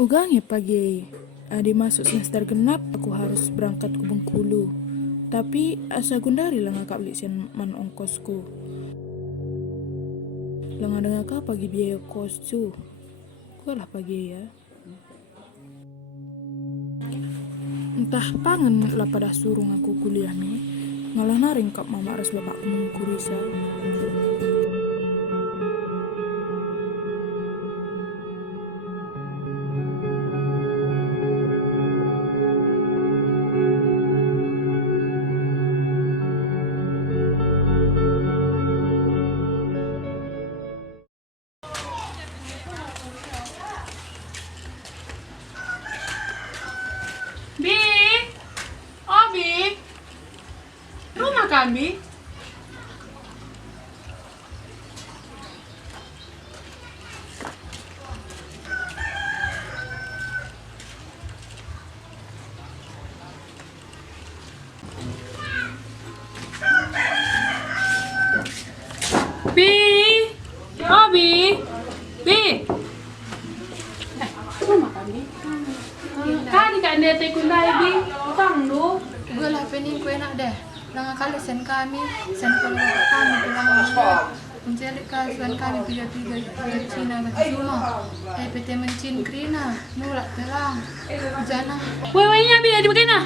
Ugang ya pagi, adi masuk semester genap, aku harus berangkat ke Bengkulu. Tapi asa gundari lah ngakak beli sian man ongkosku. Lengan dengar kah pagi biaya kos tu. Kualah pagi ya. Entah pangan lah pada suruh aku kuliah nih. Ngalah naring kap mama ras bapakku mengkurisa. Bi, oh Bi, rumah kami. Bi, oh Bi, rumah kami. Kan kak nete kundai Bi, utang lu. Gue lah pening ku enak deh. Lang kali sen kami, sen kalau kami pulang mencari kasuan kami tiga Cina ke Cuma. PT mencin krina, nulak telang, jana. Wewenya Bi, di bagaimana?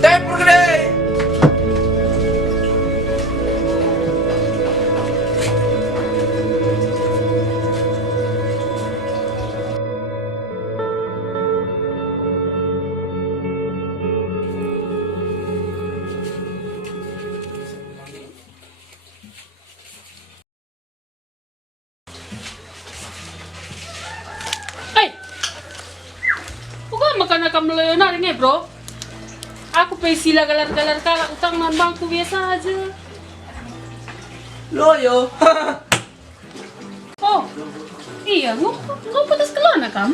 Tempo gede. Hei, bukan makan akan melena nih bro. Aku sila galar-galar kalak utang man bangku biasa aja. Loyo. Oh, iya, ngau putus kelana kam?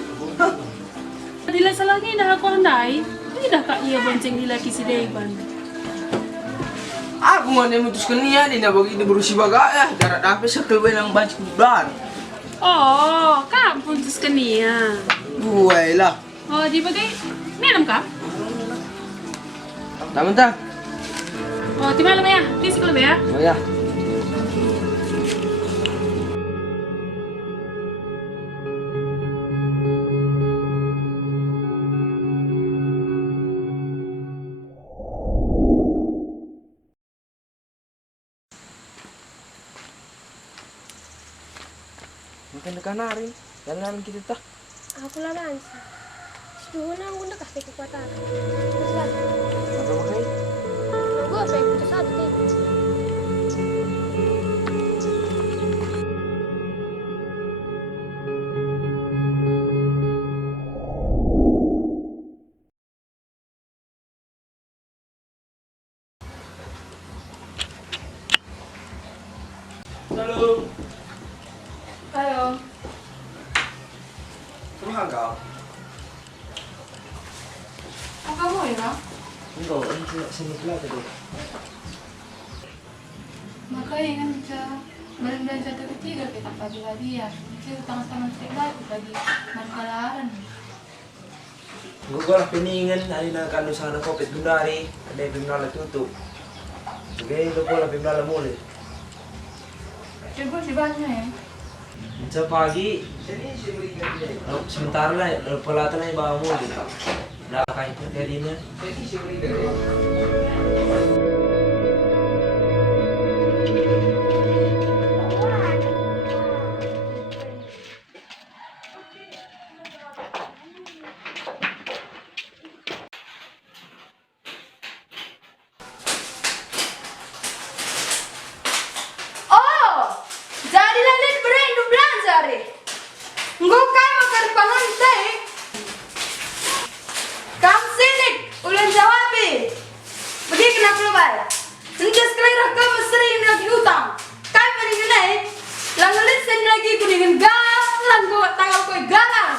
Dila salangin dah aku andai, tidak kak iya bonceng laki si Devan. Aku mau memutuskan niat ini bagi itu berusi baga ya. Darat apa sekelwe yang banci kuban. Oh, kam putus kenia. Gue lah. Oh, di bagai minum kam? Taman. Oh, di malam ya, please kalau ya. Oh ya. Makan dekat narin, jalan kita tah. Aku lah dansa. Seduhun ang gunda kasih kekuatan. Terus lagi. Apa makai? Gue apa yang putus satu deh. Halo. Ayo, Rumah kau? oh kamu ya? Enggak, ini sini kelas tadi. Makanya kan belanja satu ketiga kita pagi hadiah. Itu tangan-tangan lagi bagi markalaran. Gue lah peningan hari nak kanu sana kopet gundari, ada yang bimnala tutup. Oke, itu bola bimnala mulai. Coba sih banyak ya. Sa pagi, sementara lah, pelatan lang yung bawa mo, di ba? Nakakain ko kaya din yan. Oh, jadi lalit berendo belanja re. Nggak kayak makan pangan teh. Kam silik, ulan jawabi. mobile. Nanti sekali kamu sering lagi utang. Kami mendingan naik. Lalu listen lagi ku dengan galang ku tanggal ku galang.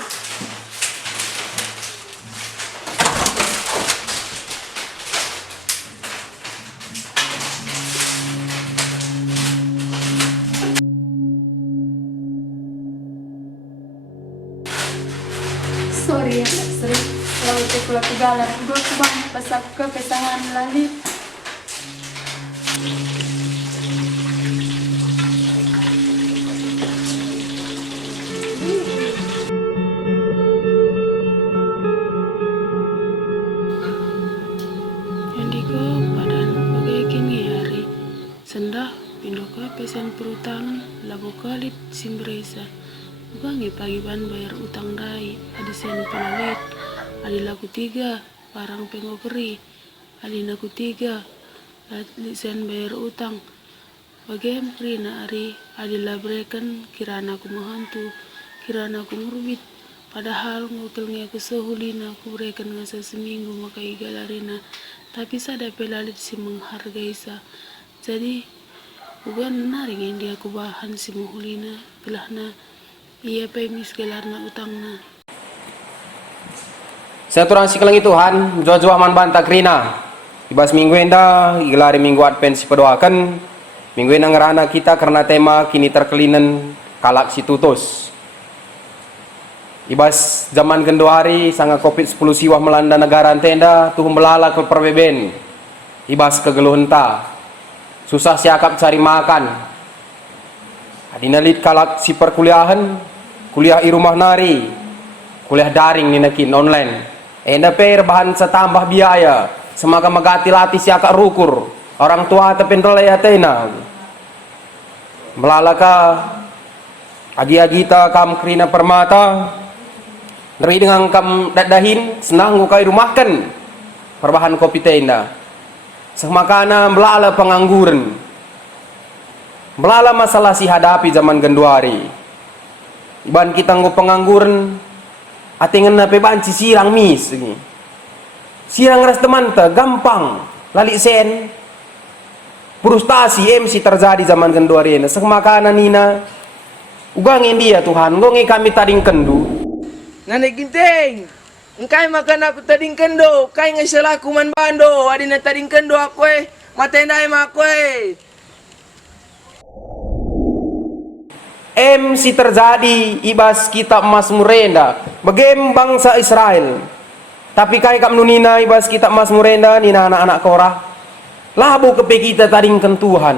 Sorry ya, sering. Kalau aku galang, gue banyak pas aku ke pesangan lagi. Jadi ke badan bagai kini hari. Sendah pindah ke pesan perutangan labo kalit simbresa. Bukangi pagi ban bayar utang dai, ada sen penalit, ada laku 3, parang pengoperi, ada laku 3, latli sen bayar utang. Bagaim rina ari, ada labrekan kirana aku menghantu, kirana aku ngurbit. Padahal ngokilnya aku sehulina, aku berikan ngasa seminggu maka igalarina. Tapi sada pelalit si menghargai sa. Jadi, bukan naring yang dia aku bahan si muhulina, gelahna. Iya pemis gelarna utangna. Saya turang si kelangi Tuhan, jua-jua man banta krina. Ibas minggu enda, igelari minggu advent si pedoakan. Minggu enda ngerana kita karena tema kini terkelinan kalak si tutus. Ibas zaman gendo hari sangat COVID-10 siwah melanda negara tenda, tuhum belala ke perbeben. Ibas kegeluhenta. Susah siakap cari makan. Adinalit kalak si perkuliahan, kuliah i rumah nari, kuliah daring ni nakin online. Enda per bahan setambah biaya, semaga magati latih si akak rukur, orang tua tependol ya tena. Melalaka agi-agita kam krina permata, neri dengan kam dadahin, senang ngukai rumahkan, perbahan kopi tenda. Semakana melala pengangguran. Melala masalah si hadapi zaman genduari. Iban kita nggo pengangguran, atingan na pebanci sirang mis. Sirang ras teman ta gampang, lali sen. Frustasi MC terjadi zaman genduari. Semakana nina, ugangin dia Tuhan, ngongi kami tading kendu. Nanay ginting, engkay makan aku tading kendo, kay nga sila kuman bando, adi na tading kendo ako matay na ako MC terjadi ibas kita emas murenda bagem bangsa Israel. Tapi kai kam nunina ibas kita emas murenda nina anak-anak Korah. Labu kepe kita taringkan Tuhan.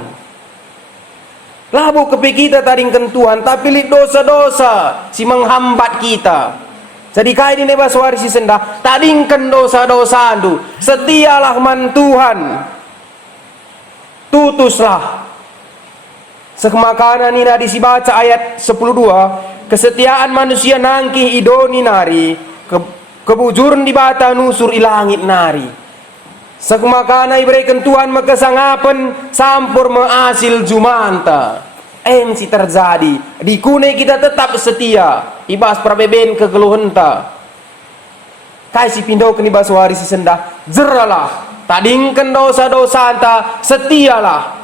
Labu kepe kita taringkan Tuhan, tapi li dosa-dosa si menghambat kita. Jadi kai di nebas warisi sendah taringkan dosa-dosa andu. Setialah man Tuhan. Tutuslah. Sekemakana nina disibaca ayat 10:2, kesetiaan manusia nangkih idoni nari, kebujuran di bata nusur ilangit nari. Sekemakana iberikan Tuhan makasangapan sampur mengasil jumanta. MC terjadi, di kune kita tetap setia, ibas perbeben kegeluhenta. Kasih pindah ke ibas warisi sendah, jeralah, tadingkan dosa-dosa anta, setialah.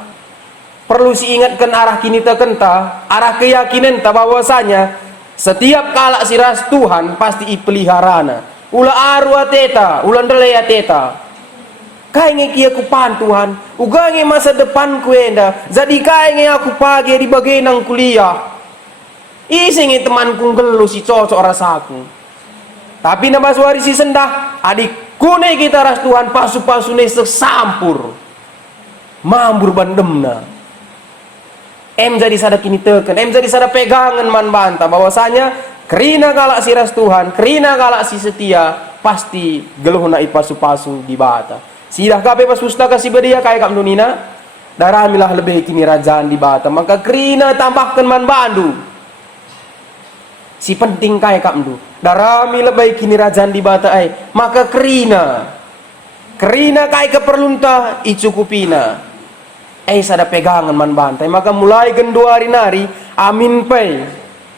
Perlu diingatkan arah kini terkenta, arah keyakinan tak bahwasanya setiap kalak siras Tuhan pasti ipeliharana. Ula arwa teta, ula ndelea teta. Kainge kia ku pan Tuhan, ugange masa depan ku enda. Jadi kainge aku pagi di bagian kuliah. Isinge temanku gelu si cocok rasaku. Tapi nabas warisi sendah, adik kune kita ras Tuhan pasu-pasu nesek sampur. Mambur bandemna. Jadi sada kini teken, jadi sada pegangan man banta bahwasanya kerina galak si ras Tuhan, kerina galak si setia, pasti geluhna ipasu-pasu di bata. Sidah kape pas pustaka si bedia kaya kam nunina, daramilah lebih kini rajaan di bata, maka kerina tambahkan man bandu. Si penting kaya kam du, darami lebih kini rajaan di bata maka kerina kaya keperlunta icukupina. Sada pegangan man bantai, maka mulai gendu hari nari amin pay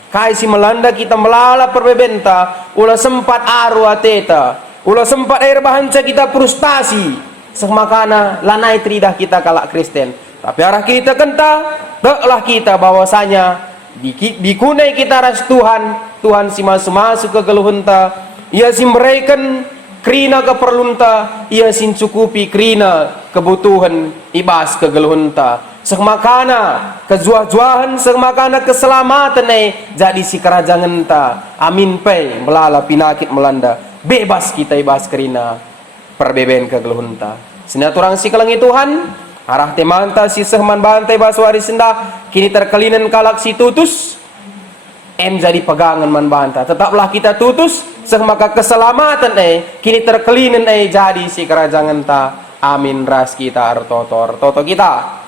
kai si melanda kita melala perbebenta ula sempat arwa teta ula sempat air bahanca kita frustasi semakana lanai tridah kita kalak Kristen. Tapi arah kita kenta, teklah kita bahwasanya dikunai kita ras Tuhan si masuk ke geluhunta, ia si memberikan krina keperlunta, ia sin cukupi krina kebutuhan ibas ke geluhunta. Semakana kejuah-juahan, semakana keselamatan jadi si kerajaan ta. Amin pe melala pinakit melanda. Bebas kita ibas krina perbeben ke geluhunta. Sinaturang si kelangi Tuhan, arah temanta si sehman bantai baswari sendah, kini terkelinan kalak si tutus. Jadi pegangan man banta. Tetaplah kita tutus, semaka keselamatan kini terkelinan jadi si kerajaan ta. Amin ras kita artotor toto kita.